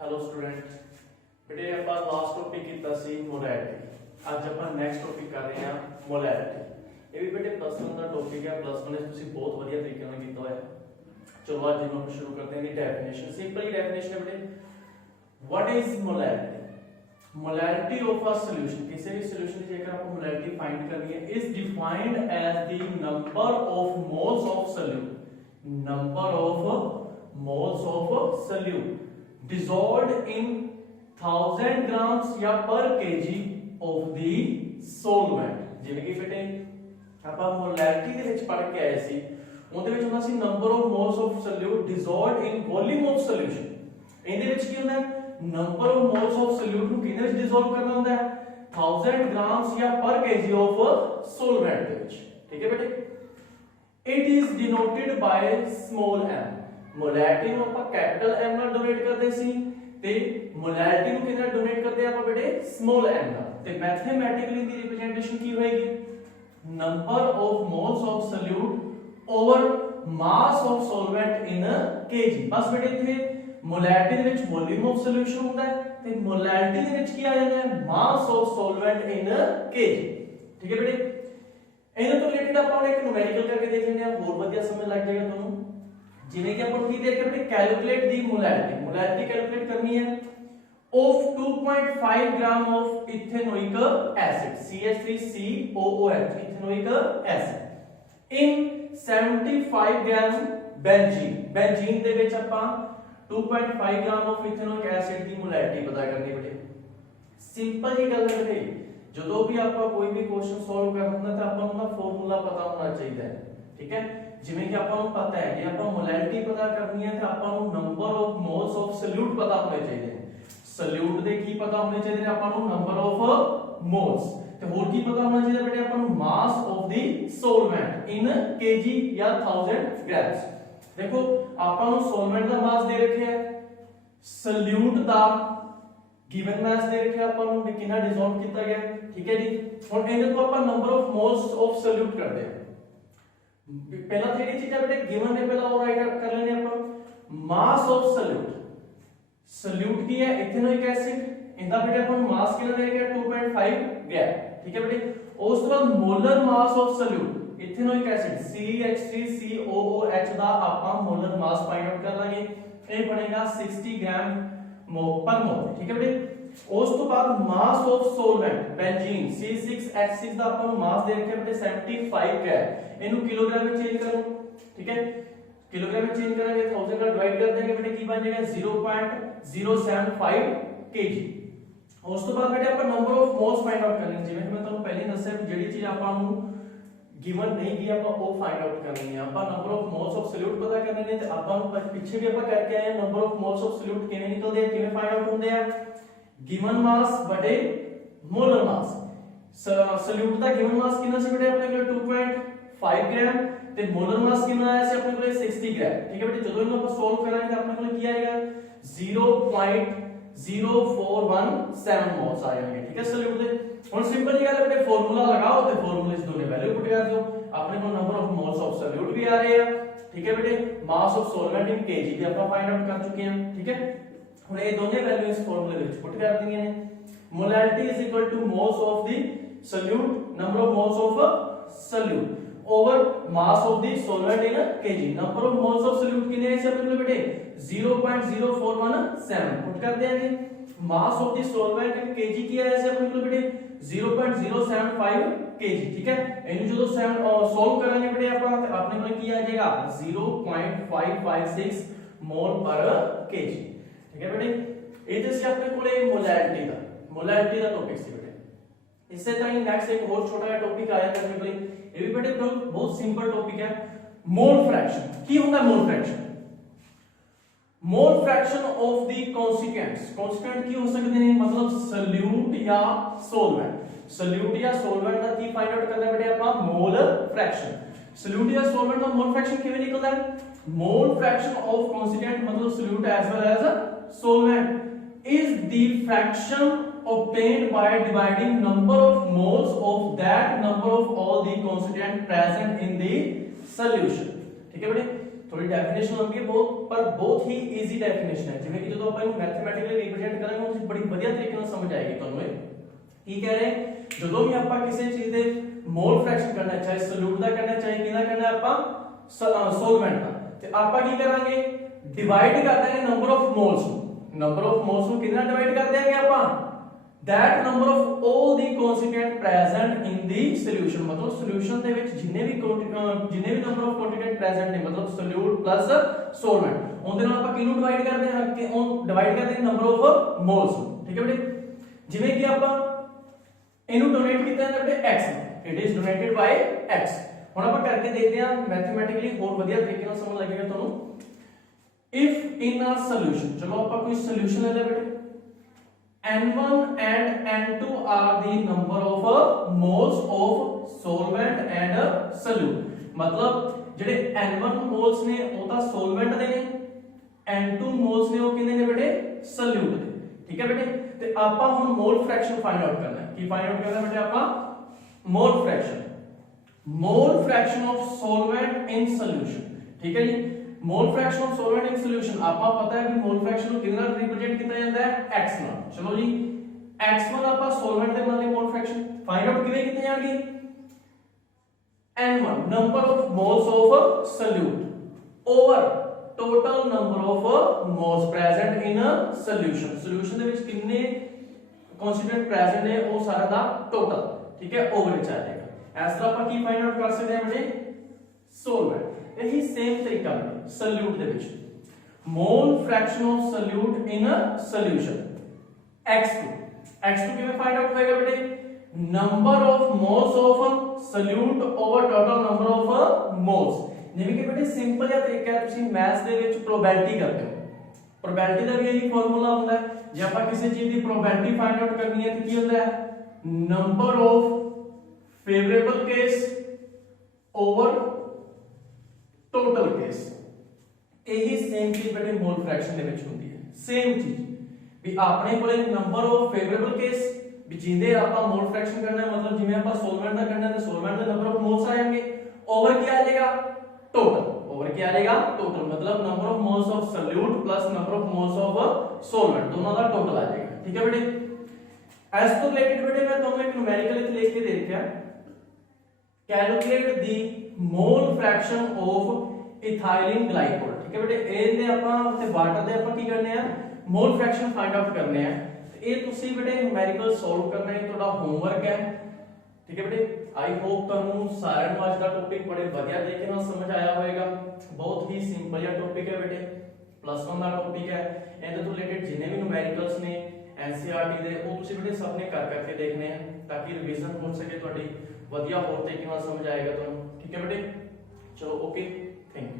Hello student बेटे ਆਪਾਂ last topic ਕੀਤਾ ਸੀ ਮੋਲੈਰਿਟੀ। ਅੱਜ ਆਪਾਂ ਨੈਕਸਟ ਟੌਪਿਕ ਕਰ ਰਹੇ ਹਾਂ ਮੋਲੈਰਿਟੀ। ਇਹ ਵੀ ਬੇਟੇ ਪਲੱਸ 1 ਦਾ ਟੌਪਿਕ ਹੈ। ਪਲੱਸ 1 ਵਿੱਚ ਤੁਸੀਂ ਬਹੁਤ ਵਧੀਆ ਤਰੀਕੇ ਨਾਲ ਕੀਤਾ ਹੋਇਆ। ਚਲੋ ਅੱਜ ਆਪਾਂ ਸ਼ੁਰੂ ਕਰਦੇ ਹਾਂ ਦੀ ਡੈਫੀਨੇਸ਼ਨ। ਸਿੰਪਲ ਹੀ ਡੈਫੀਨੇਸ਼ਨ ਹੈ ਬੇਟੇ, what is molarity? Molarity of a solution, किसी भी सॉल्यूशन की जगह आपको मोलैरिटी फाइंड करनी है, is defined as the number of moles of solute, number of moles of solute dissolved in 1000 grams या per kg of the solvent। ਜਿਵੇਂ ਕਿ ਬੇਟੇ ਆਪਾਂ ਮੋਲੈਰਿਟੀ ਦੇ ਵਿੱਚ ਪੜ੍ਹ ਕੇ ਆਏ ਸੀ, ਉਹਦੇ ਵਿੱਚ ਹੁੰਦਾ ਸੀ number of moles of solute dissolved in volume of solution। ਇਹਦੇ ਵਿੱਚ ਕੀ ਹੁੰਦਾ ਹੈ, number of moles of solute ਨੂੰ ਕਿਹਦੇ ਵਿੱਚ ਡਿਸੋਲਵ ਕਰਨਾ ਹੁੰਦਾ ਹੈ, 1000 grams ਜਾਂ per kg of solvent ਦੇ ਵਿੱਚ। ਠੀਕ ਹੈ ਬੇਟੇ, it is denoted by small m। Molarity ਨੂੰ ਆਪਾਂ ਕੈਪੀਟਲ M ਨਾਲ ਡੋਨੇਟ ਕਰਦੇ ਸੀ ਤੇ ਮੋਲੈਰਿਟੀ ਨੂੰ ਕਿਹਦੇ ਨਾਲ ਡੋਨੇਟ ਕਰਦੇ ਆਪਾਂ ਬੇਟੇ, ਸਮਾਲ m ਨਾਲ। ਤੇ ਮੈਥਮੈਟਿਕਲੀ ਦੀ ਰਿਪਰੈਜ਼ੈਂਟੇਸ਼ਨ ਕੀ ਹੋਏਗੀ, number of moles of solute over mass of solvent in kg। ਬਸ ਬੇਟੇ ਇੱਥੇ ਮੋਲੈਰਿਟੀ ਦੇ ਵਿੱਚ ਵੋਲਿਊਮ ਆਫ ਸੋਲੂਸ਼ਨ ਹੁੰਦਾ ਹੈ ਤੇ ਮੋਲੈਰਿਟੀ ਦੇ ਵਿੱਚ ਕੀ ਆ ਜਾਂਦਾ ਹੈ, ਮਾਸ ਆਫ ਸੋਲਵੈਂਟ ਇਨ kg। ਠੀਕ ਹੈ ਬੇਟੇ, ਇਹਨਾਂ ਤੋਂ ਰਿਲੇਟਡ ਆਪਾਂ ਇੱਕ ਨੂਮੈਰੀਕਲ ਕਰਕੇ ਦੇਖ ਲੈਂਦੇ ਹਾਂ, ਹੋਰ ਵਧੀਆ ਸਮਝ ਲੱਗ ਜਾਏਗਾ ਤੁਹਾਨੂੰ। ਜਿਵੇਂ ਕਿ ਆਪਾਂ ਕੀ ਦੇਖਿਆ ਬੇਟੇ, ਕੈਲਕੂਲੇਟ ਦੀ ਮੋਲੈਰਿਟੀ ਕੈਲਕੂਲੇਟ ਕਰਨੀ ਹੈ of 2.5 gram of ethanoic acid CH3COOH ethanoic acid in 75 gram benzene ਦੇ ਵਿੱਚ ਆਪਾਂ 2.5 ग्राम of ethanoic acid the molarity ਪਤਾ ਕਰਨੀ ਬੇਟੇ। ਸਿੰਪਲ ਜੀ ਗੱਲ ਹੈ ਬੇਟੇ, ਜਦੋਂ ਵੀ ਆਪਾਂ ਕੋਈ ਵੀ ਕੁਐਸਚਨ ਸੋਲਵ ਕਰਨਾ ਹੁੰਦਾ ਤਾਂ ਆਪਾਂ ਨੂੰ ਨਾ ਫਾਰਮੂਲਾ ਪਤਾ ਹੋਣਾ ਚਾਹੀਦਾ ਹੈ। ਠੀਕ ਹੈ, ਜਿਵੇਂ ਕਿ ਆਪਾਂ ਨੂੰ ਪਤਾ ਹੈ ਕਿ ਆਪਾਂ ਮੋਲੈਰਿਟੀ ਪਤਾ ਕਰਨੀ ਹੈ ਤਾਂ ਆਪਾਂ ਨੂੰ number of moles of solute ਪਤਾ ਹੋਣੇ ਚਾਹੀਦੇ ਨੇ। ਸੋਲਿਊਟ ਦੇ ਕੀ ਪਤਾ ਹੋਣੇ ਚਾਹੀਦੇ ਨੇ ਆਪਾਂ ਨੂੰ, ਨੰਬਰ ਆਫ ਮੋਲਸ। ਤੇ ਹੋਰ ਕੀ ਪਤਾ ਹੋਣਾ ਚਾਹੀਦਾ ਬੇਟੇ ਆਪਾਂ ਨੂੰ, ਮਾਸ ਆਫ ਦੀ ਸੋਲਵੈਂਟ ਇਨ kg ਜਾਂ 1000 grams। ਦੇਖੋ ਆਪਾਂ ਨੂੰ ਸੋਲਵੈਂਟ ਦਾ ਮਾਸ ਦੇ ਰੱਖਿਆ ਹੈ, ਸੋਲਿਊਟ ਦਾ ਗਿਵਨ ਮਾਸ ਦੇ ਰੱਖਿਆ ਆਪਾਂ ਨੂੰ ਕਿ ਕਿੰਨਾ ਡਿਸੋਲਵ ਕੀਤਾ ਗਿਆ। ਠੀਕ ਹੈ ਜੀ, ਹੁਣ ਇਹਦੇ ਤੋਂ ਆਪਾਂ number of moles of solute ਕਰਦੇ ਹਾਂ। ਪਹਿਲਾ ਜਿਹੜੀ ਚੀਜ਼ ਹੈ ਬੇਟੇ, ਗਿਵਨ ਦੇ ਪਹਿਲਾਂ ਉਹ ਰਾਈਟ ਕਰ ਲੈਣੇ ਆਪਾਂ, ਮਾਸ ਆਫ ਸੋਲਿਊਟ। ਸੋਲਿਊਟ ਕੀ ਹੈ, ਇਥेनोइक एसिड, ਇਹਦਾ ਬੇਟੇ ਆਪਾਂ ਨੂੰ ਮਾਸ ਕਿੰਨਾ ਦੇ ਰਿਹਾ, 2.5 ਗ੍ਰਾਮ। ਠੀਕ ਹੈ ਬੇਟੇ, ਉਸ ਤੋਂ ਬਾਅਦ molar mass of solute ਇਥेनोइक acid CH3COOH ਦਾ ਆਪਾਂ ਮੋਲਰ ਮਾਸ ਫਾਈਂਡ ਆਊਟ ਕਰ ਲਾਂਗੇ, ਇਹ ਬਣੇਗਾ 60 ਗ੍ਰਾਮ ਪਰ ਮੋਲ। ਠੀਕ ਹੈ ਬੇਟੇ, ਉਸ ਤੋਂ ਬਾਅਦ ਮਾਸ ਆਫ ਸੋਲਵੈਂਟ ਬੈਂਜ਼ੀਨ C6H6 ਦਾ ਆਪਾਂ ਨੂੰ ਮਾਸ ਦੇ ਰੱਖਿਆ ਬੇਟੇ 75 ਗ੍ਰਾਮ। ਇਹਨੂੰ ਕਿਲੋਗ੍ਰਾਮ ਵਿੱਚ ਚੇਂਜ ਕਰੋ। ਠੀਕ ਹੈ, ਕਿਲੋਗ੍ਰਾਮ ਵਿੱਚ ਚੇਂਜ ਕਰਾਂਗੇ 1000 ਨਾਲ ਡਿਵਾਈਡ ਕਰ ਦੇंगे ਬੇਟੇ, ਕੀ ਬਣ ਜਾਏਗਾ 0.075 kg। ਉਸ ਤੋਂ ਬਾਅਦ ਬੇਟੇ ਆਪਾਂ number of moles find out ਕਰਨੀ, ਜਿਵੇਂ ਕਿ ਮੈਂ ਤੁਹਾਨੂੰ ਪਹਿਲੇ ਦੱਸਿਆ ਜਿਹੜੀ ਚੀਜ਼ ਆਪਾਂ ਨੂੰ ਗਿਵਨ ਨਹੀਂ ਕੀ ਆਪਾਂ ਉਹ ਫਾਈਂਡ ਆਊਟ ਕਰਨੀ ਹੈ। ਆਪਾਂ number of moles of solute ਪਤਾ ਕਰਨੇ ਨੇ ਤੇ ਆਪਾਂ ਨੂੰ ਪਿੱਛੇ ਵੀ ਆਪਾਂ ਕਰਕੇ ਆਏ number of moles of solute ਕਿਵੇਂ ਨਿਕਲਦੇ ਆ, ਕਿਵੇਂ ਫਾਈਂਡ ਆਊਟ ਹੁੰਦੇ ਆ, ਗਿਵਨ ਮਾਸ ਬਟੇ ਮੋਲਰ ਮਾਸ। ਸੋਲਿਊਟ ਦਾ ਗਿਵਨ ਮਾਸ ਕਿੰਨਾ ਸੀ ਬੇਟੇ ਆਪਣੇ ਕੋਲ 2.5 ਗ੍ਰਾਮ ਤੇ ਮੋਲਰ ਮਾਸ ਕਿੰਨਾ ਆਇਆ ਸੀ ਆਪਣੇ ਕੋਲ 60 ਗ੍ਰਾਮ। ਠੀਕ ਹੈ ਬੇਟੇ, ਜਦੋਂ ਇਹਨੂੰ ਆਪਾਂ ਸੋਲਵ ਕਰਾਂਗੇ ਆਪਣੇ ਕੋਲ ਕੀ ਆਏਗਾ 0.0417 ਮੋਲਸ ਆ ਜਾਣਗੇ। ਠੀਕ ਹੈ ਸੋਲਿਊਟ ਦੇ। ਹੁਣ ਸਿੰਪਲ ਜੀ ਗੱਲ ਹੈ ਬੇਟੇ, ਫਾਰਮੂਲਾ ਲਗਾਓ ਤੇ ਫਾਰਮੂਲੇ 'ਚ ਦੋਨੇ ਵੈਲਿਊ ਪੁੱਟ ਕਰ ਦਿਓ। ਆਪਣੇ ਕੋਲ number of moles of solute ਵੀ ਆ ਰਹੇ ਆ। ਠੀਕ ਹੈ ਬੇਟੇ, ਮਾਸ ਆਫ ਸੋਲਵੈਂਟ ਇਨ kg ਵੀ ਆਪਾਂ ਫਾਈਂਡ ਆਊਟ ਕਰ ਚੁੱਕੇ ਹਾਂ। ਠੀਕ ਹੈ, ਹੁਣ ਇਹ ਦੋਨੇ ਵੈਲਿਊ ਇਸ ਫਾਰਮੂਲੇ ਦੇ ਵਿੱਚ ਪੁੱਟ ਕਰ ਦਿੰਦੀਆਂ ਨੇ। Molarity is equal to moles of the solute, number of moles of solute over mass of the solvent in kg। Number of moles of solute कितने हैं इससे अपने बेटे 0.0417 पुट कर देंगे। Mass of the solvent in kg किया है इससे अपने बेटे 0.075 kg। ठीक है, इन्हें जो सॉल्व करेंगे बेटे अपन अपने को क्या आ जाएगा 0.556 मोल पर kg। ठीक है बेटे, ये जैसे अपने को मोलैरिटी का टॉपिक से बेटे। इससे ताई नेक्स्ट एक और छोटा टॉपिक आया करने के लिए, ये भी बेटे बहुत सिंपल टॉपिक है, मोल फ्रैक्शन। की होता है mole fraction? Mole fraction of the constituents. Constituent की हो सकते हैं मतलब सोल्यूट या सॉल्वेंट। सोल्यूट या सॉल्वेंट का की फाइंड आउट करना है बेटे अपन मोल फ्रैक्शन। सोल्यूट या सॉल्वेंट का मोल फ्रैक्शन किਵੇਂ निकलता है, मोल फ्रैक्शन ऑफ कॉन्स्टिट्यूएंट मतलब solute as well as solvent is the fraction obtained by dividing number of moles of that number of all the constituent present in the solution। ठीक है बेटे, थोड़ी definition लंबी है बहुत, पर बहुत ही इजी डेफिनेशन है। जिਵੇਂ कि ਜਦੋਂ ਆਪਾਂ ਇਹਨੂੰ ਮੈਥਮੈਟਿਕਲੀ ਰਿਪਰੈਜ਼ੈਂਟ ਕਰਾਂਗੇ ਉਹ ਬੜੀ ਵਧੀਆ ਤਰੀਕੇ ਨਾਲ ਸਮਝ ਆਏਗੀ ਤੁਹਾਨੂੰ। ਇਹ ਕੀ ਕਹਿ ਰਹੇ, ਜਦੋਂ ਵੀ ਆਪਾਂ ਕਿਸੇ ਚੀਜ਼ ਦੇ ਮੋਲ ਫ੍ਰੈਕਸ਼ਨ ਕਰਨਾ ਹੈ, ਚਾਹੇ ਸੋਲੂਟ ਦਾ ਕਰਨਾ ਹੈ, ਚਾਹੇ ਕਿਹਦਾ ਕਰਨਾ ਹੈ, ਆਪਾਂ ਸੋਲਵੈਂਟ ਦਾ, ਤੇ ਆਪਾਂ ਕੀ ਕਰਾਂਗੇ, ਡਿਵਾਈਡ ਕਰ ਦਾਂਗੇ ਨੰਬਰ ਆਫ ਮੋਲਸ ਨੂੰ। ਨੰਬਰ ਆਫ ਮੋਲਸ ਨੂੰ ਕਿਹਦੇ ਨਾਲ ਡਿਵਾਈਡ ਕਰ ਦਿਆਂਗੇ ਆਪਾਂ, that number of all the constituent present in the solution। मतलब solution ਦੇ ਵਿੱਚ ਜਿੰਨੇ ਵੀ ਨੰਬਰ ਆਫ ਕੰਸਟੀਟੂਐਂਟ ਪ੍ਰੈਜ਼ੈਂਟ ਨੇ, ਮਤਲਬ ਸੋਲੂਟ ਪਲੱਸ ਸੋਲਵੈਂਟ, ਉਹਦੇ ਨਾਲ ਆਪਾਂ ਕਿਹਨੂੰ ਡਿਵਾਈਡ ਕਰਦੇ ਹਾਂ, ਕਿ ਉਹ ਡਿਵਾਈਡ ਕਰਦੇ ਹਾਂ ਨੰਬਰ ਆਫ ਮੋਲਸ ਨੂੰ। ਠੀਕ ਹੈ ਬੇਟੇ, ਜਿਵੇਂ ਕਿ ਆਪਾਂ ਇਹਨੂੰ ਡੋਨੇਟ ਕੀਤਾ ਹੈ ਬੇਟੇ x ਨੂੰ, ਇਟ ਇਜ਼ ਡੋਨੇਟਡ ਬਾਈ x। ਹੁਣ ਆਪਾਂ ਕਰਕੇ ਦੇਖਦੇ ਹਾਂ ਮੈਥਮੈਟਿਕਲੀ, ਹੋਰ ਵਧੀਆ ਤਰੀਕੇ ਨਾਲ ਸਮਝ ਲੱਗੇਗਾ ਤੁਹਾਨੂੰ। if in a solution, ਚਲੋ ਆਪਾਂ ਕੋਈ ਸੋਲੂਸ਼ਨ ਲੈ ਲਿਆ ਬੇਟੇ, N1 and N2 are the number of moles of solvent and solute। मतलब ਜਿਹੜੇ N1 moles ਨੇ ਉਹ ਤਾਂ solvent ਦੇ ਨੇ, N2 moles ਨੇ ਉਹ ਕਿਹਦੇ ਨੇ ਬੇਟੇ, solute ਦੇ। ਠੀਕ ਹੈ ਬੇਟੇ, ਤੇ ਆਪਾਂ ਹੁਣ ਮੋਲ ਫ੍ਰੈਕਸ਼ਨ ਫਾਈਂਡ ਆਊਟ ਕਰਨਾ ਹੈ। ਕੀ ਫਾਈਂਡ ਆਊਟ ਕਰਨਾ ਬੇਟੇ ਆਪਾਂ, mole fraction of solvent in solution। ਠੀਕ ਹੈ ਜੀ, mole fraction of solvent in solution, ਆਪਾਂ ਪਤਾ ਹੈ ਕਿ ਮੋਲ ਫ੍ਰੈਕਸ਼ਨ ਨੂੰ ਕਿਹਦੇ ਨਾਲ ਰਿਪਰੈਜ਼ੈਂਟ ਕੀਤਾ ਜਾਂਦਾ ਹੈ, x ਨਾਲ। ਚਲੋ ਜੀ, x1 ਆਪਾਂ ਸੋਲਵੈਂਟ ਦੇ ਨਾਲ ਮੋਲ ਫ੍ਰੈਕਸ਼ਨ ਫਾਈਂਡ ਆਊਟ ਕਿਵੇਂ ਕੀਤੇ ਜਾਣਗੇ, n1 number of moles of solute over total number of moles present in solution. Solution ਦੇ ਵਿੱਚ ਕਿੰਨੇ ਕੰਸਟੀਟੂਐਂਟ ਪ੍ਰੈਜ਼ੈਂਟ ਨੇ ਉਹ ਸਾਰਾ ਦਾ ਟੋਟਲ। ਠੀਕ ਹੈ, ਓਵਰ ਵਿੱਚ ਆ ਜਾਏਗਾ। ਇਸ ਤਰ੍ਹਾਂ ਆਪਾਂ ਕੀ ਫਾਈਂਡ ਆਊਟ ਕਰ ਸਕਦੇ ਹਾਂ ਬੇਟੇ, ਸੋਲਵੈਂਟ। यही सेम तरीका है सॉल्यूट दे विच, mole fraction of solute in solution x2 किਵੇਂ फाइंड आउट होएगा बेटे, number of moles of solute over total number of moles. ਜਿਵੇਂ ਕਿ ਬੇਟੇ ਸਿੰਪਲ ਜਿਹਾ ਤਰੀਕਾ ਹੈ, ਤੁਸੀਂ ਮੈਥਸ ਦੇ ਵਿੱਚ ਪ੍ਰੋਬੈਬਿਲਿਟੀ ਕਰਦੇ ਹੋ। ਪ੍ਰੋਬੈਬਿਲਿਟੀ ਦਾ ਵੀ ਇਹੀ ਫਾਰਮੂਲਾ ਹੁੰਦਾ ਹੈ, ਜੇ ਆਪਾਂ ਕਿਸੇ ਚੀਜ਼ ਦੀ ਪ੍ਰੋਬੈਬਿਲਿਟੀ ਫਾਈਂਡ ਆਊਟ ਕਰਨੀ ਹੈ ਤਾਂ ਕੀ ਹੁੰਦਾ ਹੈ, number of favourable case over total case. यही सेम चीज बेटे मोल फ्रैक्शन ਦੇ ਵਿੱਚ ਹੁੰਦੀ ਹੈ। सेम चीज ਵੀ ਆਪਣੇ ਕੋਲੇ ਨੰਬਰ ਆਫ ਫੇਵरेबल केस ਵੀ ਜਿੰਦੇ ਆਪਾਂ ਮੋਲ ਫ੍ਰੈਕਸ਼ਨ ਕਰਨਾ ਹੈ, मतलब ਜਿਵੇਂ ਆਪਾਂ ਸੋਲਵੈਂਟ ਦਾ ਕਰਨਾ ਹੈ ਤਾਂ ਸੋਲਵੈਂਟ ਦੇ ਨੰਬਰ ਆਫ ਮੋਲਸ ਆ ਜਾਣਗੇ, ओवर क्या आ जाएगा, टोटल। ओवर क्या आ जाएगा, टोटल, मतलब number of moles of solute plus number of moles of solvent, दोनों का टोटल आ जाएगा। ठीक है बेटे, एज तो रिलेटेड बेटे मैं ਤੁਹਾਨੂੰ ਇੱਕ न्यूमेरिकल इथे लिख के दे रखा है, calculate the mole fraction of ethylene glycol. ठीक है बेटे, ਇਹਦੇ ਆਪਾਂ ਤੇ ਵਾਟਰ ਦੇ ਆਪਾਂ ਕੀ ਕਰਨੇ ਆ, मोल फ्रैक्शन फाइंड आउट करने ਆ। ਤੇ ਇਹ ਤੁਸੀਂ बेटे न्यूमेरिकल सॉल्व करना है, ਤੁਹਾਡਾ ਹੋਮਵਰਕ ਹੈ। ठीक है बेटे, आई होप ਤੁਹਾਨੂੰ ਸਾਰਿਆਂ ਨੂੰ ਅੱਜ ਦਾ ਟੌਪਿਕ ਬੜੇ ਵਧੀਆ ਤਰੀਕੇ ਨਾਲ ਸਮਝ ਆਇਆ ਹੋਵੇਗਾ। ਬਹੁਤ ਹੀ ਸਿੰਪਲ ਜਿਹਾ ਟੌਪਿਕ ਹੈ बेटे, +1 ਦਾ ਟੌਪਿਕ ਹੈ। ਇਹਦੇ ਤੋਂ ਰਿਲੇਟਡ ਜਿੰਨੇ ਵੀ न्यूमेरिकल्स ਨੇ एनसीईआरटी ਦੇ ਉਹ ਤੁਸੀਂ बेटे ਸਭ ਨੇ ਕਰ ਕਰਕੇ ਦੇਖਣੇ ਆ, ਤਾਂ ਕਿ ਰਿਵੀਜ਼ਨ ਹੋ ਸਕੇ ਤੁਹਾਡੀ ਵਧੀਆ, ਹੋਰ ਤਰੀਕੇ ਨਾਲ ਸਮਝ ਆਏਗਾ ਤੁਹਾਨੂੰ। ठीक है बेटे, चलो ओके, थैंक यू।